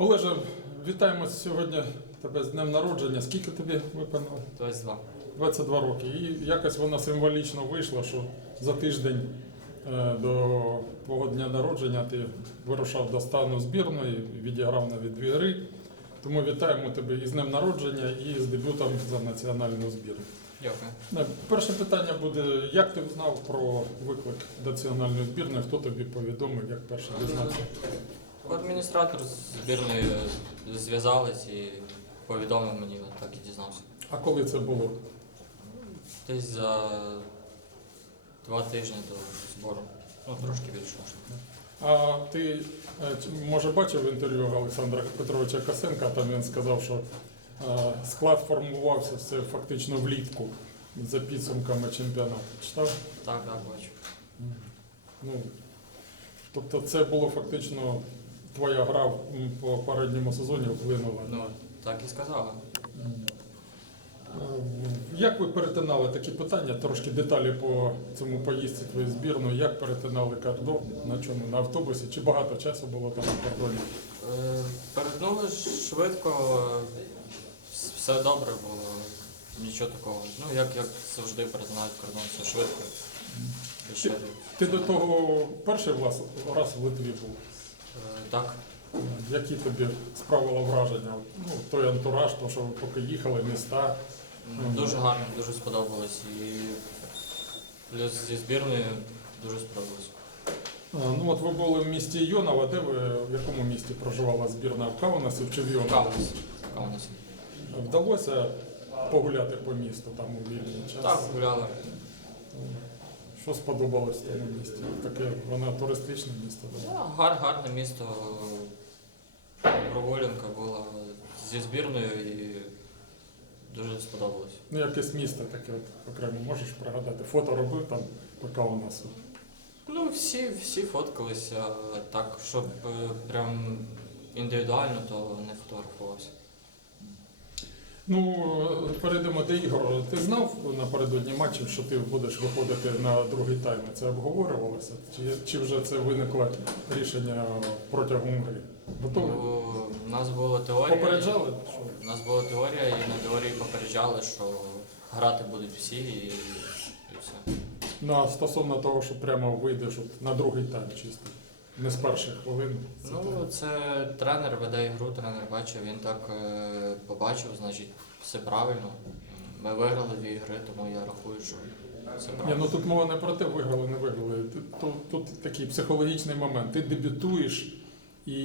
Олеже, вітаємо сьогодні тебе з днем народження. Скільки тобі виповнило? 22. 22 роки. І якось воно символічно вийшло, що за тиждень е, до твого дня народження ти вирушав до стану збірної, відіграв навіть дві гри. Тому вітаємо тебе і з днем народження, і з дебютом за національну збірну. Дякую. Е, Перше питання буде: як ти знав про виклик національної збірної? Хто тобі повідомив, як перше дізнався? Адміністратор з збірної зв'язались і повідомив мені, так і дізнався. А коли це було? Десь за два тижні до збору. Ну, трошки більше. А ти е, може бачив інтерв'ю Олександра Петровича Косенка? Там він сказав, що е, склад формувався все фактично влітку за підсумками чемпіонату. Читав? Так, так, бачу. Ну, тобто це було фактично твоя гра по попередньому сезоні вплинула. Ну, так і сказали. Е, Як ви перетинали такі питання, трошки деталі по цьому поїздці твоєї збірної, як перетинали кордон, на чому, на автобусі, чи багато часу було там на кордоні? Е, Перетнули швидко, е, все добре було, нічого такого. Ну, як, як завжди перетинають кордон, все швидко. Е, Ти до того перший раз в Литві був. Так, Які тобі справило враження? Ну, той антураж, то, що ви поки їхали, міста. дуже гарно, дуже сподобалось. І плюс зі збірною дуже сподобалось. Ну от ви були в місті Йонова, де ви в якому місті проживала збірна в Каунасі чи в Йонові? Каунас. Каунас. Вдалося погуляти по місту там у вільний час? Так, гуляли. Що сподобалось в тому місті? Таке воно туристичне місто. Ну, да? Гар, гарне місто. Прогулянка була зі збірною і дуже сподобалось. Ну, якесь місто таке от окремо можеш пригадати. Фото робив там по Каунасу. Ну, всі, всі фоткалися так, щоб е, прям індивідуально, то не фотографувався. Ну, перейдемо до ігор. Ти знав напередодні матчів, що ти будеш виходити на другий тайм? Це обговорювалося? Чи, чи вже це виникло рішення протягом гри? Готовий? Ну, у нас була теорія. Попереджали? Що? У нас була теорія, і на теорії попереджали, що грати будуть всі і, і все. Ну, а стосовно того, що прямо вийдеш на другий тайм чисто, не з перших хвилин. Це Ну, так. це тренер веде ігру, тренер бачив, він так е, побачив, значить, все правильно. Ми виграли дві ігри, тому я рахую, що все Ні, ну тут мова не про те, виграли, не виграли. Тут, тут, тут такий психологічний момент. Ти дебютуєш і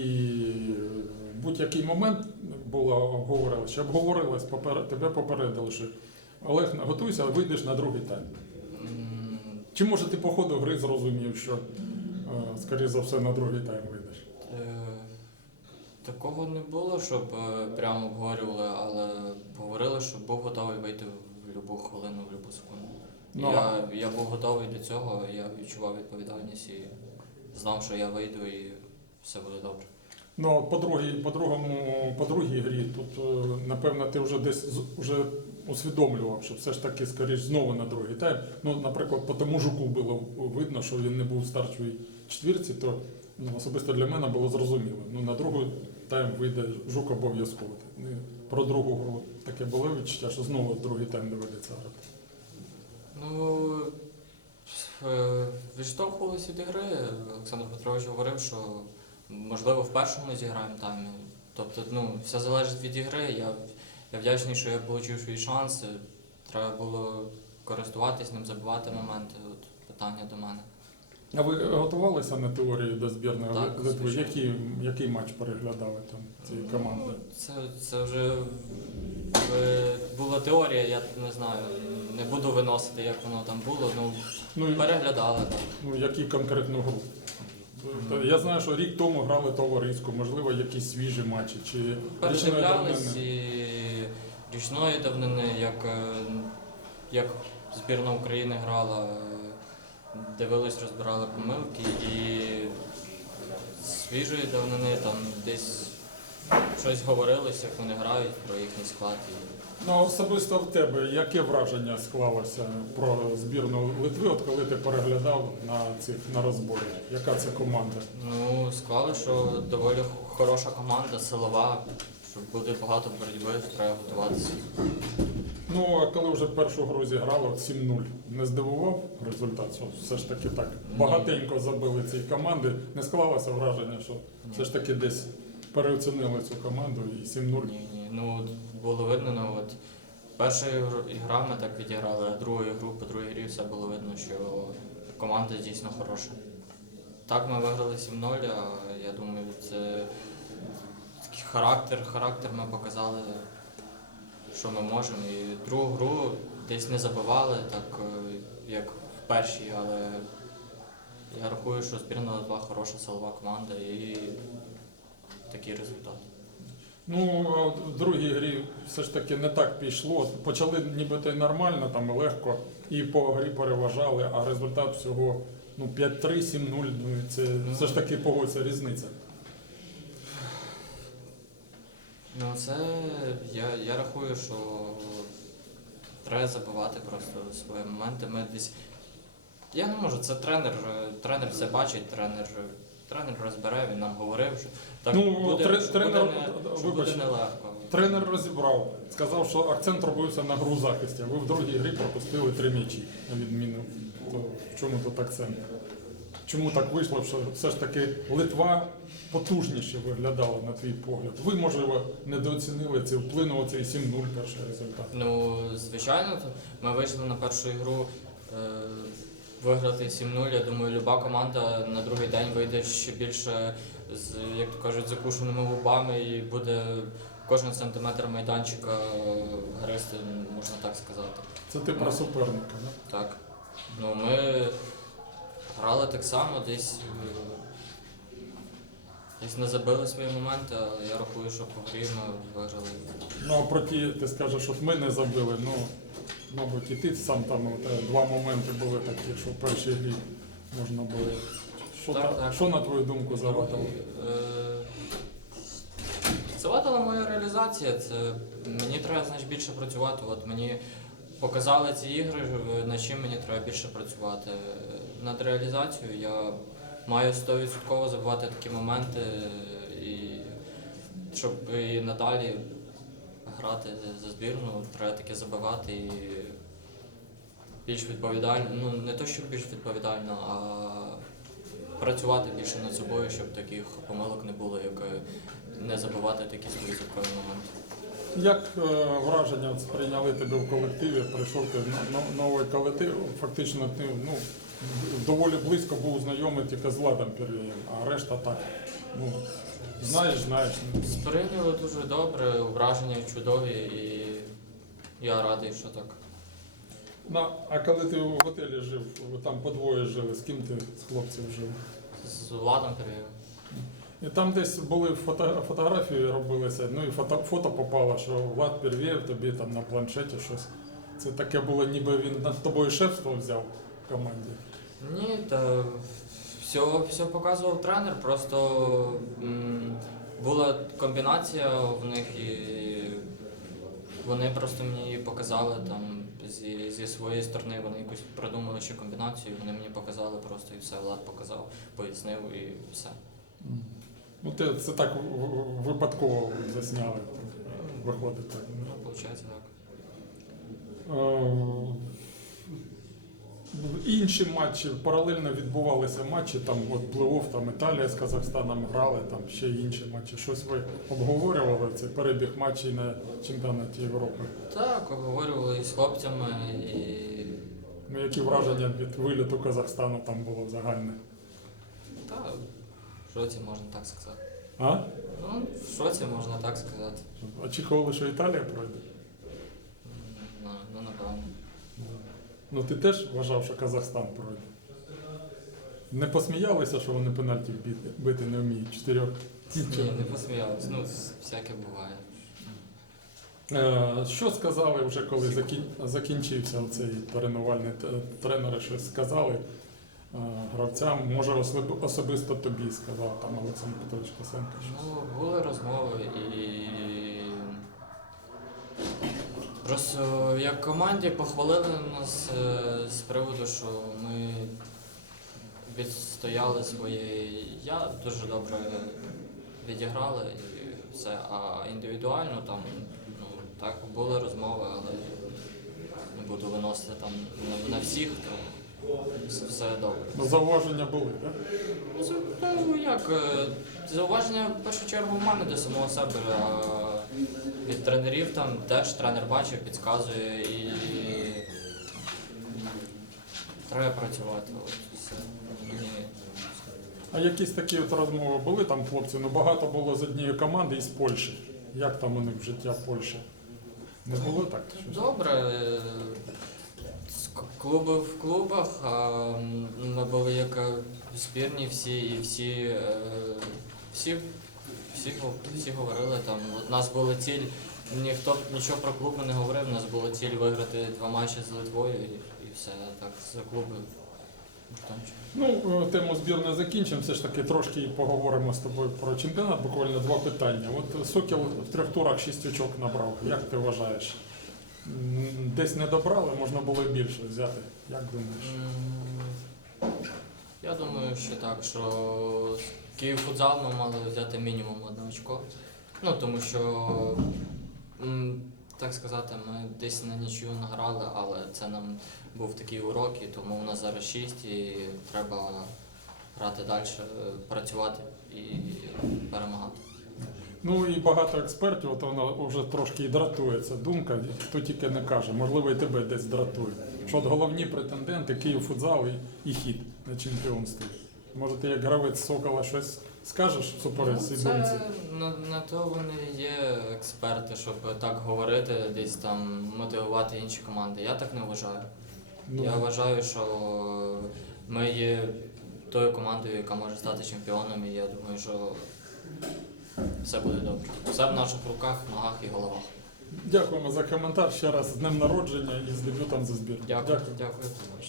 будь-який момент було обговорено, що обговорилось, попер... тебе попередили, що Олег, готуйся, вийдеш на другий тайм. Чи може ти по ходу гри зрозумів, що, скоріше за все, на другий тайм вийдеш? е, Такого не було, щоб е, прямо обговорювали, але говорили, що був готовий вийти в будь-яку хвилину, в будь-яку секунду. Ну, Я, я був готовий до цього, я відчував відповідальність і знав, що я вийду і все буде добре. Ну, по другій, по другому, по другій грі, тут, е, напевно, ти вже десь вже усвідомлював, що все ж таки, скоріш, знову на другий тайм. Ну, наприклад, по тому жуку було видно, що він не був в старшій четвірці, то ну, особисто для мене було зрозуміло. Ну, на другий тайм вийде жук обов'язково. Про другу гру таке було відчуття, що знову другий тайм доведеться грати. Ну, е, відштовхувалися від ігри. Олександр Петрович говорив, що можливо в першому зіграємо таймі. Тобто, ну, все залежить від ігри. Я, я вдячний, що я отримав свій шанс. Треба було користуватись ним, забивати моменти. От питання до мене. А ви готувалися на теорію до збірної Так, Литви? звичайно. Який, який матч переглядали там цієї команди? Ну, Це, це вже е, була теорія, я не знаю. Не буду виносити, як воно там було. Ну, Ну, і- переглядали так. Ну, які конкретну гру? Та Я знаю, що рік тому грали товариську, можливо, якісь свіжі матчі чи річної Передивлялись давнини. і річної давнини, як, е, як збірна України грала, е, дивились, розбирали помилки і свіжої давнини там десь щось говорилось, як вони грають про їхній склад. Ну, особисто в тебе, яке враження склалося про збірну Литви, от коли ти переглядав на цих на розборі? Яка це команда? Ну, склали, що доволі хороша команда, силова, що буде багато боротьби, треба готуватися. Ну, а коли вже першу гру зіграли, от 7-0, не здивував результат, що все ж таки так багатенько забили ці команди. Не склалося враження, що все ж таки десь переоцінили цю команду і 7-0. Ні, ні. Ну от було видно, ну от перша ігра ми так відіграли, а другу ігру по другій грі все було видно, що команда дійсно хороша. Так ми виграли 7-0, а я думаю, це характер, характер ми показали, що ми можемо. І другу гру десь не забивали, так е, як в першій, але я рахую, що збірна Литва хороша силова команда і такий результат. Ну, а в другій грі все ж таки не так пішло. Почали нібито й нормально, там і легко, і по грі переважали, а результат всього ну, 5-3, 7-0. Ну, це все ж таки погодься різниця. Ну, це я, я рахую, що треба забивати просто свої моменти. Ми десь. Я не можу, це тренер. Тренер все бачить, тренер, тренер розбере, він нам говорив, що так Ну, буде, тре- що тренер, буде, не, що вибач, буде нелегко. Тренер розібрав, сказав, що акцент робився на гру захисті. Ви в другій грі пропустили три м'ячі, на відміну. То в чому тут акцент? Чому так вийшло, що все ж таки Литва потужніше виглядала на твій погляд? Ви, можливо, недооцінили це, вплинуло цей 7-0 перший результат. Ну, звичайно, ми вийшли на першу ігру е, виграти 7-0. Я думаю, люба команда на другий день вийде ще більше з, як то кажуть, закушеними губами і буде кожен сантиметр майданчика гристи, можна так сказати. Це ти про суперника, да? Так. Ну, ми грали так само, десь, е, десь не забили свої моменти, але я рахую, що по грі ми виграли. Ну, а про ті, ти скажеш, от ми не забили. Ну, мабуть, і ти сам там от, е, два моменти були такі, що в першій грі можна було. Що, Так, та- так. що на твою думку завадило? Е, Завадила моя реалізація. Це мені треба значить, більше працювати. От мені показали ці ігри, над чим мені треба більше працювати. Над реалізацією я маю 100% забувати такі моменти, і щоб і надалі грати за збірну, треба таке забивати і більш відповідально. Ну не то, щоб більш відповідально, а працювати більше над собою, щоб таких помилок не було, як е, не забувати такі свої зіркові моменти. Як е, враження сприйняли тебе в колективі? Прийшов ти на- новий колектив, фактично ти ну, доволі близько був знайомий тільки з Владом Пірвієм, а решта так. Ну, знаєш, знаєш. Сприйняли дуже добре, враження чудові і я радий, що так. На, а коли ти в готелі жив, ви там по двоє жили, з ким ти з хлопців жив? З Владом Кирилом. І там десь були фото, фотографії робилися, ну і фото, фото попало, що Влад Пірвєєв тобі там на планшеті щось. Це таке було, ніби він над тобою шефство взяв команді. Ні, та все, все показував тренер, просто м, була комбінація в них і вони просто мені її показали там зі, зі своєї сторони, вони якусь придумали ще комбінацію, вони мені показали просто і все, Влад показав, пояснив і все. Ну, ти це так в- випадково засняли, виходить так. Ну, виходить так. Е, Інші матчі паралельно відбувалися матчі, там от плей-офф, там Італія з Казахстаном грали, там ще інші матчі. Щось ви обговорювали цей перебіг матчів на чемпіонаті Європи. Так, обговорювали з хлопцями, і Ну, які враження від виліту Казахстану там було загальне? та в шоці можна так сказати. А? Ну, в шоці можна так сказати. Очікували, що Італія пройде? Ну напевно. Ну ти теж вважав, що Казахстан пройде. Не посміялися, що вони пенальті бити, бити не вміють чотирьох. Ні, не посміялись. Ну, всяке буває. Е, Що сказали вже, коли закін- закінчився цей тренувальний тренери, щось сказали е, гравцям, може особисто тобі сказав там Олександр Петрович Косенко. Ну, були розмови і. Просто як команді похвалили нас е, з приводу, що ми відстояли своє. Я дуже добре відіграли і все. А індивідуально там ну, так були розмови, але не буду виносити там на всіх, то все, добре. Ну, зауваження були, так? Ну, це, Ну як, е, зауваження в першу чергу в мене до самого себе, а від тренерів там теж тренер бачить, підказує і треба працювати. От, все. Мені А якісь такі от розмови були там хлопці? Ну багато було з однієї команди із Польщі. Як там у них життя в Польщі? Не було так? Добре. е, Клуби в клубах, а ми були як збірні всі і всі, е, всі, всі, всі говорили там. У нас була ціль, ніхто нічого про клуби не говорив, у нас була ціль виграти два матчі з Литвою і, і все. Так, за клуби. Ну, тему збірної закінчимо. Все ж таки трошки поговоримо з тобою про чемпіонат. Буквально два питання. От Сокіл в трьох турах шість очок набрав. Як ти вважаєш? Десь не добрали, можна було і більше взяти. Як думаєш? Я думаю, що так, що Київ футзал ми мали взяти мінімум одне очко. Ну, тому що, так сказати, ми десь на нічию награли, але це нам був такий урок, і тому у нас зараз 6 і треба грати далі, працювати і перемагати. Ну і багато експертів, от воно вже трошки і дратується думка, хто тільки не каже, можливо, і тебе десь дратує. Що от головні претенденти Київ футзал і, і хід на чемпіонстві. Може, ти як гравець Сокола щось скажеш супереч цій думці? Ну, на, на то вони є експерти, щоб так говорити, десь там мотивувати інші команди. Я так не вважаю. Ну, Я вважаю, що ми є тою командою, яка може стати чемпіоном, і я думаю, що все буде добре. Все в наших руках, ногах і головах. Дякуємо за коментар. Ще раз з днем народження і з дебютом за збір. Дякую. Дякую.